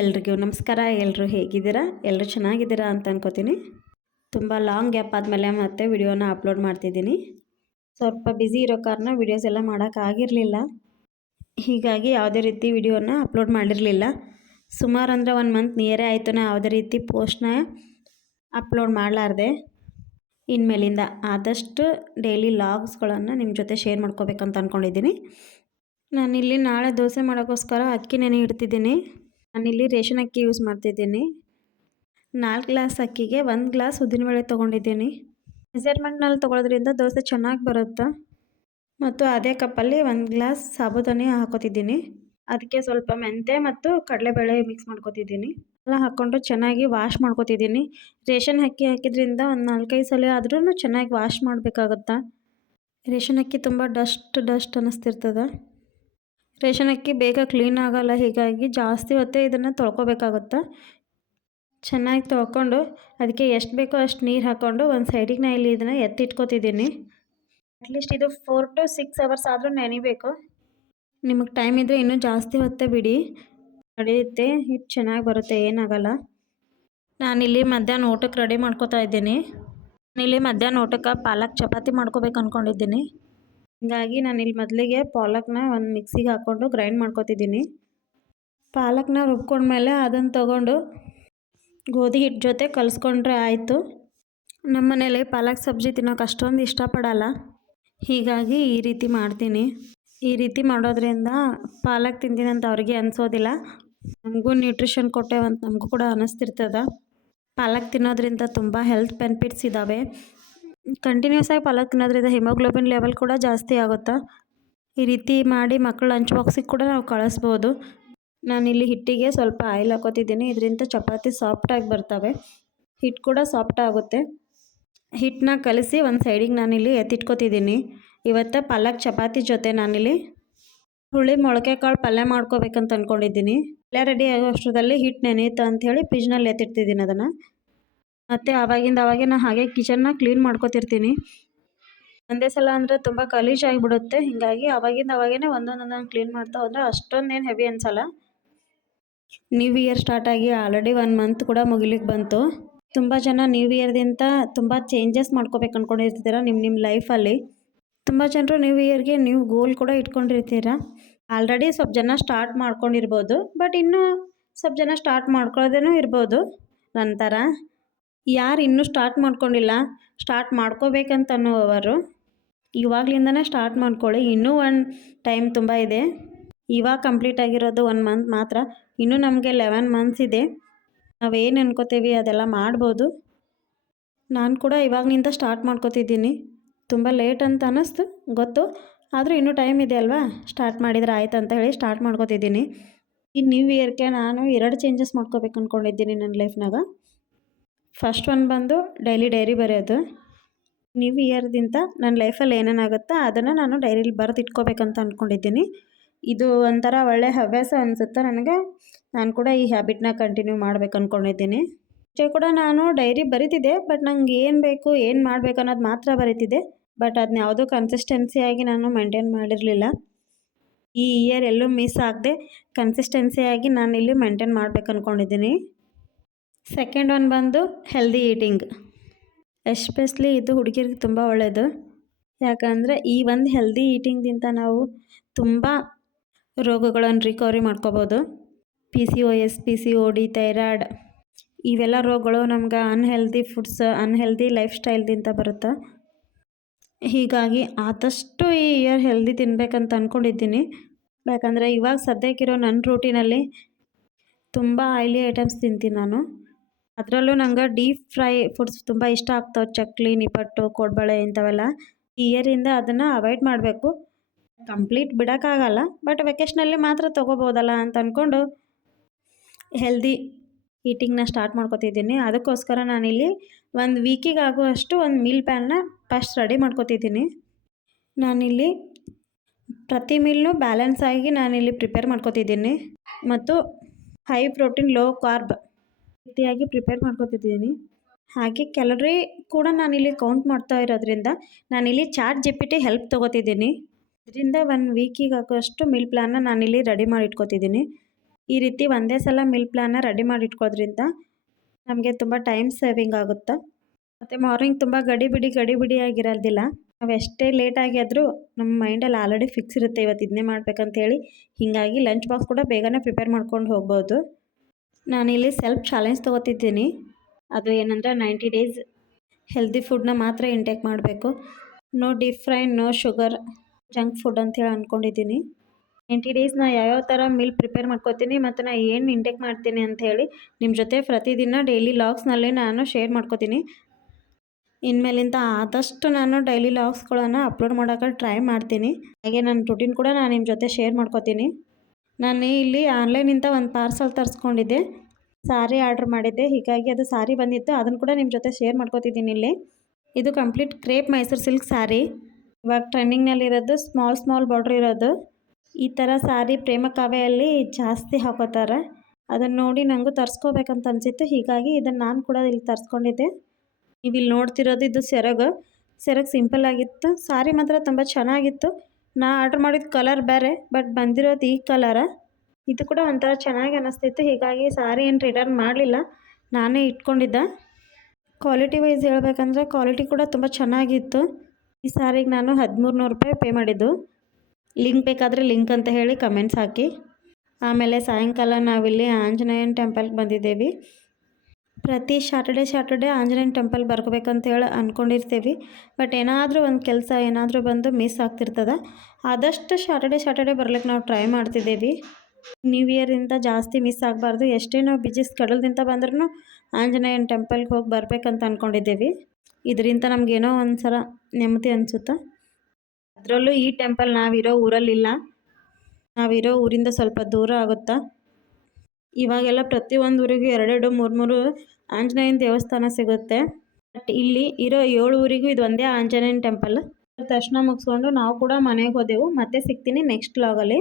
ಎಲ್ರಿಗೂ ನಮಸ್ಕಾರ. ಎಲ್ಲರೂ ಹೇಗಿದ್ದೀರಾ? ಎಲ್ಲರೂ ಚೆನ್ನಾಗಿದ್ದೀರಾ ಅಂತ ಅನ್ಕೋತೀನಿ. ತುಂಬ ಲಾಂಗ್ ಗ್ಯಾಪ್ ಆದಮೇಲೆ ಮತ್ತೆ ವಿಡಿಯೋನ ಅಪ್ಲೋಡ್ ಮಾಡ್ತಿದ್ದೀನಿ. ಸ್ವಲ್ಪ ಬ್ಯುಸಿ ಇರೋ ಕಾರಣ ವಿಡಿಯೋಸ್ ಎಲ್ಲ ಮಾಡೋಕ್ಕಾಗಿರಲಿಲ್ಲ. ಹೀಗಾಗಿ ಯಾವುದೇ ರೀತಿ ವಿಡಿಯೋನ ಅಪ್ಲೋಡ್ ಮಾಡಿರಲಿಲ್ಲ. ಸುಮಾರು ಅಂದರೆ 1 ಮಂತ್ ನಿಯರೇ ಆಯಿತು ನಾ ಯಾವುದೇ ರೀತಿ ಪೋಸ್ಟ್ನ ಅಪ್ಲೋಡ್ ಮಾಡಲಾರ್ದೆ. ಇನ್ಮೇಲಿಂದ ಆದಷ್ಟು ಡೈಲಿ ಲಾಗ್ಸ್ಗಳನ್ನು ನಿಮ್ಮ ಜೊತೆ ಶೇರ್ ಮಾಡ್ಕೋಬೇಕಂತ ಅಂದ್ಕೊಂಡಿದ್ದೀನಿ. ನಾನಿಲ್ಲಿ ನಾಳೆ ದೋಸೆ ಮಾಡೋಕ್ಕೋಸ್ಕರ ಅಕ್ಕಿ ನೆನೆ ಇಡ್ತಿದ್ದೀನಿ. ನಾನಿಲ್ಲಿ ರೇಷನ್ ಅಕ್ಕಿ ಯೂಸ್ ಮಾಡ್ತಿದ್ದೀನಿ. 4 ಗ್ಲಾಸ್ ಅಕ್ಕಿಗೆ 1 ಗ್ಲಾಸ್ ಉದ್ದಿನಬೇಳೆ ತೊಗೊಂಡಿದ್ದೀನಿ. ಮೆಜರ್ಮೆಂಟ್ನಲ್ಲಿ ತೊಗೊಳೋದ್ರಿಂದ ದೋಸೆ ಚೆನ್ನಾಗಿ ಬರುತ್ತೆ. ಮತ್ತು ಅದೇ ಕಪ್ಪಲ್ಲಿ 1 ಗ್ಲಾಸ್ ಸಾಬೂದಾನಿ ಹಾಕೋತಿದ್ದೀನಿ. ಅದಕ್ಕೆ ಸ್ವಲ್ಪ ಮೆಂತ್ಯ ಮತ್ತು ಕಡಲೆಬೇಳೆ ಮಿಕ್ಸ್ ಮಾಡ್ಕೊತಿದ್ದೀನಿ. ಎಲ್ಲ ಹಾಕ್ಕೊಂಡು ಚೆನ್ನಾಗಿ ವಾಶ್ ಮಾಡ್ಕೊತಿದ್ದೀನಿ. ರೇಷನ್ ಅಕ್ಕಿ ಹಾಕಿದ್ರಿಂದ ಒಂದು 4-5 ಸಲ ಆದ್ರೂ ಚೆನ್ನಾಗಿ ವಾಶ್ ಮಾಡಬೇಕಾಗತ್ತಾ. ರೇಷನ್ ಅಕ್ಕಿ ತುಂಬ ಡಸ್ಟ್ ಅನ್ನಿಸ್ತಿರ್ತದೆ. ರೇಷನ್ ಅಕ್ಕಿ ಬೇಗ ಕ್ಲೀನ್ ಆಗೋಲ್ಲ, ಹೀಗಾಗಿ ಜಾಸ್ತಿ ಹೊತ್ತೇ ಇದನ್ನು ತೊಳ್ಕೊಬೇಕಾಗುತ್ತೆ. ಚೆನ್ನಾಗಿ ತೊಳ್ಕೊಂಡು ಅದಕ್ಕೆ ಎಷ್ಟು ಬೇಕೋ ಅಷ್ಟು ನೀರು ಹಾಕ್ಕೊಂಡು ಒಂದು ಸೈಡಿಗೆ ನಾನು ಇಲ್ಲಿ ಇದನ್ನು ಎತ್ತಿಟ್ಕೊತಿದ್ದೀನಿ. ಅಟ್ಲೀಸ್ಟ್ ಇದು 4 to 6 ಅವರ್ಸ್ ಆದರೂ ನೆನಿಬೇಕು. ನಿಮಗೆ ಟೈಮ್ ಇದ್ದರೆ ಇನ್ನೂ ಜಾಸ್ತಿ ಹೊತ್ತೇ ಬಿಡಿ, ನಡೆಯುತ್ತೆ, ಹಿಟ್ಟು ಚೆನ್ನಾಗಿ ಬರುತ್ತೆ, ಏನಾಗಲ್ಲ. ನಾನಿಲ್ಲಿ ಮಧ್ಯಾಹ್ನ ಊಟಕ್ಕೆ ರೆಡಿ ಮಾಡ್ಕೊತಾ ಇದ್ದೀನಿ. ನಾನಿಲ್ಲಿ ಮಧ್ಯಾಹ್ನ ಊಟಕ್ಕೆ ಪಾಲಕ್ ಚಪಾತಿ ಮಾಡ್ಕೋಬೇಕು ಅಂದ್ಕೊಂಡಿದ್ದೀನಿ. ಹೀಗಾಗಿ ನಾನಿಲ್ಲಿ ಮೊದಲಿಗೆ ಪಾಲಕ್ನ ಒಂದು ಮಿಕ್ಸಿಗೆ ಹಾಕ್ಕೊಂಡು ಗ್ರೈಂಡ್ ಮಾಡ್ಕೊತಿದ್ದೀನಿ. ಪಾಲಕ್ನ ರುಬ್ಕೊಂಡ್ಮೇಲೆ ಅದನ್ನು ತೊಗೊಂಡು ಗೋಧಿ ಹಿಟ್ಟು ಜೊತೆ ಕಲಿಸ್ಕೊಂಡ್ರೆ ಆಯಿತು. ನಮ್ಮ ಮನೇಲಿ ಪಾಲಕ್ ಸಬ್ಜಿ ತಿನ್ನೋಕೆ ಅಷ್ಟೊಂದು ಇಷ್ಟಪಡಲ್ಲ, ಹೀಗಾಗಿ ಈ ರೀತಿ ಮಾಡ್ತೀನಿ. ಈ ರೀತಿ ಮಾಡೋದ್ರಿಂದ ಪಾಲಕ್ ತಿಂತೀನಿ ಅಂತ ಅವ್ರಿಗೆ ಅನಿಸೋದಿಲ್ಲ, ನಮಗೂ ನ್ಯೂಟ್ರಿಷನ್ ಕೊಟ್ಟೇವಂತ ನಮಗೂ ಕೂಡ ಅನ್ನಿಸ್ತಿರ್ತದೆ. ಪಾಲಕ್ ತಿನ್ನೋದ್ರಿಂದ ತುಂಬ ಹೆಲ್ತ್ ಬೆನಿಫಿಟ್ಸ್ ಇದ್ದಾವೆ. ಕಂಟಿನ್ಯೂಸ್ ಆಗಿ ಪಾಲಕ್ ತಿನ್ನೋದ್ರಿಂದ ಹಿಮೋಗ್ಲೋಬಿನ್ ಲೆವೆಲ್ ಕೂಡ ಜಾಸ್ತಿ ಆಗುತ್ತಾ. ಈ ರೀತಿ ಮಾಡಿ ಮಕ್ಕಳು ಲಂಚ್ ಬಾಕ್ಸಿಗೆ ಕೂಡ ನಾವು ಕಳಿಸ್ಬೋದು. ನಾನಿಲ್ಲಿ ಹಿಟ್ಟಿಗೆ ಸ್ವಲ್ಪ ಆಯಿಲ್ ಹಾಕೋತಿದ್ದೀನಿ. ಇದರಿಂದ ಚಪಾತಿ ಸಾಫ್ಟಾಗಿ ಬರ್ತವೆ, ಹಿಟ್ಟು ಕೂಡ ಸಾಫ್ಟ್ ಆಗುತ್ತೆ. ಹಿಟ್ಟನ್ನ ಕಲಸಿ ಒಂದು ಸೈಡಿಗೆ ನಾನಿಲ್ಲಿ ಎತ್ತಿಟ್ಕೊತಿದ್ದೀನಿ. ಇವತ್ತು ಪಾಲಕ್ ಚಪಾತಿ ಜೊತೆ ನಾನಿಲ್ಲಿ ಹುಳಿ ಮೊಳಕೆ ಕಾಳು ಪಲ್ಯ ಮಾಡ್ಕೋಬೇಕಂತ ಅಂದ್ಕೊಂಡಿದ್ದೀನಿ. ಪಲ್ಯ ರೆಡಿ ಆಗೋ ಅಷ್ಟರಲ್ಲಿ ಹಿಟ್ಟು ನೆನೆಯುತ್ತೆ ಅಂಥೇಳಿ ಫ್ರಿಜ್ನಲ್ಲಿ ಎತ್ತಿಡ್ತಿದ್ದೀನಿ ಅದನ್ನು. ಮತ್ತು ಆವಾಗಿಂದ ನಾನು ಹಾಗೆ ಕಿಚನ್ನ ಕ್ಲೀನ್ ಮಾಡ್ಕೊತಿರ್ತೀನಿ. ಒಂದೇ ಸಲ ಅಂದರೆ ತುಂಬ ಗಲೀಜಾಗಿಬಿಡುತ್ತೆ, ಹೀಗಾಗಿ ಆವಾಗಿಂದ ಒಂದೊಂದು ಕ್ಲೀನ್ ಮಾಡ್ತಾ ಹೋದರೆ ಅಷ್ಟೊಂದೇನು ಹೆವಿ ಅನಿಸಲ್ಲ. ನ್ಯೂ ಇಯರ್ ಸ್ಟಾರ್ಟ್ ಆಗಿ ಆಲ್ರೆಡಿ 1 ಮಂತ್ ಕೂಡ ಮುಗಿಲಿಕ್ಕೆ ಬಂತು. ತುಂಬ ಜನ ನ್ಯೂ ಇಯರ್ದಿಂದ ತುಂಬ ಚೇಂಜಸ್ ಮಾಡ್ಕೋಬೇಕು ಅಂದ್ಕೊಂಡಿರ್ತೀರ ನಿಮ್ಮ ಲೈಫಲ್ಲಿ. ತುಂಬ ಜನರು ನ್ಯೂ ಇಯರ್ಗೆ ನ್ಯೂ ಗೋಲ್ ಕೂಡ ಇಟ್ಕೊಂಡಿರ್ತೀರ. ಆಲ್ರೆಡಿ ಸ್ವಲ್ಪ ಜನ ಸ್ಟಾರ್ಟ್ ಮಾಡ್ಕೊಂಡಿರ್ಬೋದು, ಬಟ್ ಇನ್ನೂ ಸ್ವಲ್ಪ ಜನ ಸ್ಟಾರ್ಟ್ ಮಾಡ್ಕೊಳ್ಳೋದೇನೂ ಇರ್ಬೋದು. ನಂತರ ಯಾರು ಇನ್ನೂ ಸ್ಟಾರ್ಟ್ ಮಾಡ್ಕೊಂಡಿಲ್ಲ, ಸ್ಟಾರ್ಟ್ ಮಾಡ್ಕೋಬೇಕಂತ ಅನ್ನೋವರು ಇವಾಗಲಿಂದನೇ ಸ್ಟಾರ್ಟ್ ಮಾಡ್ಕೊಳ್ಳಿ. ಇನ್ನೂ ಒಂದು ಟೈಮ್ ತುಂಬ ಇದೆ. ಇವಾಗ ಕಂಪ್ಲೀಟ್ ಆಗಿರೋದು 1 ಮಂತ್ ಮಾತ್ರ, ಇನ್ನೂ ನಮಗೆ 11 ಮಂತ್ಸ್ ಇದೆ. ನಾವೇನು ಅನ್ಕೋತೀವಿ ಅದೆಲ್ಲ ಮಾಡ್ಬೋದು. ನಾನು ಕೂಡ ಇವಾಗಲಿಂದ ಸ್ಟಾರ್ಟ್ ಮಾಡ್ಕೋತಿದ್ದೀನಿ. ತುಂಬ ಲೇಟ್ ಅಂತ ಅನ್ನಿಸ್ತು ಗೊತ್ತು, ಆದರೂ ಇನ್ನೂ ಟೈಮ್ ಇದೆ ಅಲ್ವಾ, ಸ್ಟಾರ್ಟ್ ಮಾಡಿದರೆ ಆಯ್ತು ಅಂತ ಹೇಳಿ ಸ್ಟಾರ್ಟ್ ಮಾಡ್ಕೋತಿದ್ದೀನಿ. ಈ ನ್ಯೂ ಇಯರ್ಗೆ ನಾನು 2 ಚೇಂಜಸ್ ಮಾಡ್ಕೋಬೇಕು ಅಂದ್ಕೊಂಡಿದ್ದೀನಿ ನನ್ನ ಲೈಫ್ನಾಗ. ಫಸ್ಟ್ ಒನ್ ಬಂದು ಡೈರಿ ಬರೆಯೋದು. ನ್ಯೂ ಇಯರ್ದಿಂದ ನನ್ನ ಲೈಫಲ್ಲಿ ಏನೇನಾಗುತ್ತೋ ಅದನ್ನು ನಾನು ಡೈರಿಲಿ ಬರೆದು ಇಟ್ಕೋಬೇಕಂತ ಅಂದ್ಕೊಂಡಿದ್ದೀನಿ. ಇದು ಒಂಥರ ಒಳ್ಳೆ ಹವ್ಯಾಸ ಅನಿಸುತ್ತೆ ನನಗೆ. ನಾನು ಕೂಡ ಈ ಹ್ಯಾಬಿಟ್ನ ಕಂಟಿನ್ಯೂ ಮಾಡ್ಬೇಕು ಅಂದ್ಕೊಂಡಿದ್ದೀನಿ. ಮುಂಚೆ ಕೂಡ ನಾನು ಡೈರಿ ಬರೀತಿದ್ದೆ, ಬಟ್ ನಂಗೆ ಏನು ಬೇಕು ಏನು ಮಾಡಬೇಕು ಅನ್ನೋದು ಮಾತ್ರ ಬರೀತಿದ್ದೆ. ಬಟ್ ಅದನ್ನ ಯಾವುದೂ ಕನ್ಸಿಸ್ಟೆನ್ಸಿಯಾಗಿ ನಾನು ಮೇಂಟೈನ್ ಮಾಡಿರಲಿಲ್ಲ. ಈ ಇಯರ್ ಎಲ್ಲೂ ಮಿಸ್ ಆಗದೆ ಕನ್ಸಿಸ್ಟೆನ್ಸಿಯಾಗಿ ನಾನು ಇಲ್ಲಿ ಮೇಂಟೈನ್ ಮಾಡ್ಬೇಕು ಅಂದ್ಕೊಂಡಿದ್ದೀನಿ. ಸೆಕೆಂಡ್ ಒನ್ ಬಂದು ಹೆಲ್ದಿ ಈಟಿಂಗ್. ಎಸ್ಪೆಷಲಿ ಇದು ಹುಡುಗಿರಿಗೆ ತುಂಬ ಒಳ್ಳೆಯದು. ಯಾಕಂದರೆ ಈ ಒಂದು ಹೆಲ್ದಿ ಈಟಿಂಗ್ದಿಂದ ನಾವು ತುಂಬ ರೋಗಗಳನ್ನು ರಿಕವರಿ ಮಾಡ್ಕೋಬೋದು. PCOS, PCOD, ಥೈರಾಯ್ಡ್ ಇವೆಲ್ಲ ರೋಗಗಳು ನಮ್ಗೆ ಅನ್ಹೆಲ್ದಿ ಫುಡ್ಸ್, ಅನ್ಹೆಲ್ದಿ ಲೈಫ್ ಸ್ಟೈಲ್ದಿಂದ ಬರುತ್ತೆ. ಹೀಗಾಗಿ ಆದಷ್ಟು ಈ ಇಯರ್ ಹೆಲ್ದಿ ತಿನ್ನಬೇಕಂತ ಅಂದ್ಕೊಂಡಿದ್ದೀನಿ. ಯಾಕಂದರೆ ಇವಾಗ ಸದ್ಯಕ್ಕಿರೋ ನನ್ನ ರೂಟೀನಲ್ಲಿ ತುಂಬ ಆಯಿಲಿ ಐಟಮ್ಸ್ ತಿಂತೀನಿ ನಾನು. ಅದರಲ್ಲೂ ನಂಗೆ ಡೀಪ್ ಫ್ರೈ ಫುಡ್ಸ್ ತುಂಬ ಇಷ್ಟ ಆಗ್ತಾವೆ. ಚಕ್ಲಿ, ನಿಪ್ಪಟ್ಟು, ಕೋಡ್ಬಳೆ ಇಂಥವೆಲ್ಲ. ಈ ಇಯರಿಂದ ಅದನ್ನು ಅವಾಯ್ಡ್ ಮಾಡಬೇಕು. ಕಂಪ್ಲೀಟ್ ಬಿಡೋಕ್ಕಾಗಲ್ಲ, ಬಟ್ ವೆಕೇಷ್ನಲ್ಲಿ ಮಾತ್ರ ತೊಗೋಬೋದಲ್ಲ ಅಂತ ಅಂದ್ಕೊಂಡು ಹೆಲ್ದಿ ಈಟಿಂಗ್ನ ಸ್ಟಾರ್ಟ್ ಮಾಡ್ಕೊತಿದ್ದೀನಿ. ಅದಕ್ಕೋಸ್ಕರ ನಾನಿಲ್ಲಿ 1 ವೀಕಿಗೆ ಆಗುವಷ್ಟು ಒಂದು ಮೀಲ್ ಪ್ಲ್ಯಾನ್ನ ಫಸ್ಟ್ ರೆಡಿ ಮಾಡ್ಕೊತಿದ್ದೀನಿ. ನಾನಿಲ್ಲಿ ಪ್ರತಿ ಮೀಲ್ನೂ ಬ್ಯಾಲೆನ್ಸ್ ಆಗಿ ನಾನಿಲ್ಲಿ ಪ್ರಿಪೇರ್ ಮಾಡ್ಕೊತಿದ್ದೀನಿ ಮತ್ತು ಹೈ ಪ್ರೋಟೀನ್ ಲೋ ಕಾರ್ಬ್ ರೀತಿಯಾಗಿ ಪ್ರಿಪೇರ್ ಮಾಡ್ಕೊತಿದ್ದೀನಿ. ಹಾಗೆ ಕ್ಯಾಲರಿ ಕೂಡ ನಾನಿಲ್ಲಿ ಕೌಂಟ್ ಮಾಡ್ತಾ ಇರೋದ್ರಿಂದ ನಾನಿಲ್ಲಿ ChatGPT ಹೆಲ್ಪ್ ತೊಗೋತಿದ್ದೀನಿ. ಇದರಿಂದ 1 ವೀಕಿಗೆ ಆಗುವಷ್ಟು ಮೀಲ್ ಪ್ಲ್ಯಾನ್ನ ನಾನಿಲ್ಲಿ ರೆಡಿ ಮಾಡಿ ಇಟ್ಕೊತಿದ್ದೀನಿ. ಈ ರೀತಿ ಒಂದೇ ಸಲ ಮೀಲ್ ಪ್ಲ್ಯಾನ್ನ ರೆಡಿ ಮಾಡಿ ಇಟ್ಕೊಳ್ಳೋದ್ರಿಂದ ನಮಗೆ ತುಂಬ ಟೈಮ್ ಸೇವಿಂಗ್ ಆಗುತ್ತೆ. ಮತ್ತು ಮಾರ್ನಿಂಗ್ ತುಂಬ ಗಡಿಬಿಡಿ ಆಗಿರೋದಿಲ್ಲ. ನಾವು ಎಷ್ಟೇ ಲೇಟಾಗಿ ಆದರೂ ನಮ್ಮ ಮೈಂಡಲ್ಲಿ ಆಲ್ರೆಡಿ ಫಿಕ್ಸ್ ಇರುತ್ತೆ ಇವತ್ತು ಇದನ್ನೇ ಮಾಡ್ಬೇಕಂತೇಳಿ. ಹೀಗಾಗಿ ಲಂಚ್ ಬಾಕ್ಸ್ ಕೂಡ ಬೇಗನೆ ಪ್ರಿಪೇರ್ ಮಾಡ್ಕೊಂಡು ಹೋಗ್ಬೋದು. ನಾನಿಲ್ಲಿ ಸೆಲ್ಫ್ ಚಾಲೆಂಜ್ ತೊಗೋತಿದ್ದೀನಿ. ಅದು ಏನಂದರೆ 90 ಡೇಸ್ ಹೆಲ್ದಿ ಫುಡ್ನ ಮಾತ್ರ ಇಂಟೇಕ್ ಮಾಡಬೇಕು. No deep fry, no sugar, junk food ಅಂತೇಳಿ ಅಂದ್ಕೊಂಡಿದ್ದೀನಿ. 90 ಡೇಸ್ ನಾ ಯಾವ್ಯಾವ ಥರ ಮೀಲ್ ಪ್ರಿಪೇರ್ ಮಾಡ್ಕೋತೀನಿ ಮತ್ತು ನಾನು ಏನು ಇಂಟೇಕ್ ಮಾಡ್ತೀನಿ ಅಂಥೇಳಿ ನಿಮ್ಮ ಜೊತೆ ಪ್ರತಿದಿನ ಡೈಲಿ ಲಾಗ್ಸ್ನಲ್ಲಿ ನಾನು ಶೇರ್ ಮಾಡ್ಕೋತೀನಿ. ಇನ್ಮೇಲಿಂದ ಆದಷ್ಟು ನಾನು ಡೈಲಿ ಲಾಗ್ಸ್ಗಳನ್ನು ಅಪ್ಲೋಡ್ ಮಾಡೋಕ್ಕೆ ಟ್ರೈ ಮಾಡ್ತೀನಿ. ಹಾಗೆ ನನ್ನ ರೂಟೀನ್ ಕೂಡ ನಾನು ನಿಮ್ಮ ಜೊತೆ ಶೇರ್ ಮಾಡ್ಕೋತೀನಿ. ನಾನು ಇಲ್ಲಿ ಆನ್ಲೈನಿಂದ ಒಂದು ಪಾರ್ಸಲ್ ತರಿಸ್ಕೊಂಡಿದ್ದೆ, ಸಾರಿ ಆರ್ಡ್ರ್ ಮಾಡಿದ್ದೆ. ಹೀಗಾಗಿ ಅದು ಸಾರಿ ಬಂದಿತ್ತು, ಅದನ್ನು ಕೂಡ ನಿಮ್ಮ ಜೊತೆ ಶೇರ್ ಮಾಡ್ಕೋತಿದ್ದೀನಿ ಇಲ್ಲಿ. ಇದು ಕಂಪ್ಲೀಟ್ ಕ್ರೇಪ್ ಮೈಸೂರು ಸಿಲ್ಕ್ ಸಾರಿ. ಇವಾಗ ಟ್ರೆಂಡಿಂಗ್ನಲ್ಲಿರೋದು ಸ್ಮಾಲ್ ಬಾರ್ಡ್ರ್ ಇರೋದು. ಈ ಥರ ಸಾರಿ ಪ್ರೇಮ ಕಾವ್ಯಲ್ಲಿ ಜಾಸ್ತಿ ಹಾಕೋತಾರೆ. ಅದನ್ನು ನೋಡಿ ನನಗೂ ತರಿಸ್ಕೋಬೇಕಂತ ಅನಿಸಿತ್ತು. ಹೀಗಾಗಿ ಇದನ್ನು ನಾನು ಕೂಡ ಇಲ್ಲಿ ತರಿಸ್ಕೊಂಡಿದ್ದೆ. ನೀವು ಇಲ್ಲಿ ನೋಡ್ತಿರೋದು ಇದು ಸೆರಗು ಸಿಂಪಲ್ ಆಗಿತ್ತು. ಸಾರಿ ಮಾತ್ರ ತುಂಬ ಚೆನ್ನಾಗಿತ್ತು. ನಾ ಆರ್ಡ್ರ್ ಮಾಡಿದ ಕಲರ್ ಬೇರೆ, ಬಟ್ ಬಂದಿರೋದು ಈ ಕಲರ. ಇದು ಕೂಡ ಒಂಥರ ಚೆನ್ನಾಗಿ ಅನ್ನಿಸ್ತಿತ್ತು. ಹೀಗಾಗಿ ಸಾರಿ ಏನು ರಿಟರ್ನ್ ಮಾಡಲಿಲ್ಲ, ನಾನೇ ಇಟ್ಕೊಂಡಿದ್ದೆ. ಕ್ವಾಲಿಟಿ ವೈಸ್ ಹೇಳಬೇಕಂದ್ರೆ ಕ್ವಾಲಿಟಿ ಕೂಡ ತುಂಬ ಚೆನ್ನಾಗಿತ್ತು. ಈ ಸಾರಿಗೆ ನಾನು 1300 ರೂಪಾಯಿ ಪೇ ಮಾಡಿದ್ದು. ಲಿಂಕ್ ಬೇಕಾದರೆ ಲಿಂಕ್ ಅಂತ ಹೇಳಿ ಕಮೆಂಟ್ಸ್ ಹಾಕಿ. ಆಮೇಲೆ ಸಾಯಂಕಾಲ ನಾವಿಲ್ಲಿ ಆಂಜನೇಯನ ಟೆಂಪಲ್ಗೆ ಬಂದಿದ್ದೇವೆ. ಪ್ರತಿ ಸ್ಯಾಟರ್ಡೆ ಆಂಜನೇಯನ ಟೆಂಪಲ್ ಬರ್ಕೋಬೇಕಂತ ಹೇಳಿ ಅಂದ್ಕೊಂಡಿರ್ತೀವಿ. ಬಟ್ ಏನಾದರೂ ಒಂದು ಕೆಲಸ ಏನಾದರೂ ಬಂದು ಮಿಸ್ ಆಗ್ತಿರ್ತದೆ. ಆದಷ್ಟು ಸ್ಯಾಟರ್ಡೆ ಬರ್ಲಿಕ್ಕೆ ನಾವು ಟ್ರೈ ಮಾಡ್ತಿದ್ದೇವೆ. ನ್ಯೂ ಇಯರಿಂದ ಜಾಸ್ತಿ ಮಿಸ್ ಆಗಬಾರ್ದು. ಎಷ್ಟೇ ನಾವು ಬಿಜಿ ಸ್ಕೆಡ್ಯೂಲ್ದಿಂದ ಬಂದ್ರೂ ಆಂಜನೇಯನ ಟೆಂಪಲ್ಗೆ ಹೋಗಿ ಬರಬೇಕಂತ ಅಂದ್ಕೊಂಡಿದ್ದೇವೆ. ಇದರಿಂದ ನಮಗೇನೋ ಒಂಥರ ನೆಮ್ಮದಿ ಅನಿಸುತ್ತೆ. ಅದರಲ್ಲೂ ಈ ಟೆಂಪಲ್ ನಾವಿರೋ ಊರಲ್ಲಿಲ್ಲ, ನಾವಿರೋ ಊರಿಂದ ಸ್ವಲ್ಪ ದೂರ ಆಗುತ್ತಾ. ಇವಾಗೆಲ್ಲ ಪ್ರತಿಯೊಂದು ಊರಿಗೂ 2 3 ಆಂಜನೇಯನ ದೇವಸ್ಥಾನ ಸಿಗುತ್ತೆ. ಬಟ್ ಇಲ್ಲಿ ಇರೋ 7 ಊರಿಗೂ ಇದು ಒಂದೇ ಆಂಜನೇಯನ ಟೆಂಪಲ್. ದರ್ಶನ ಮುಗಿಸ್ಕೊಂಡು ನಾವು ಕೂಡ ಮನೆಗೆ ಹೋದೆವು. ಮತ್ತೆ ಸಿಗ್ತೀನಿ ನೆಕ್ಸ್ಟ್ ವ್ಲಾಗಲ್ಲಿ.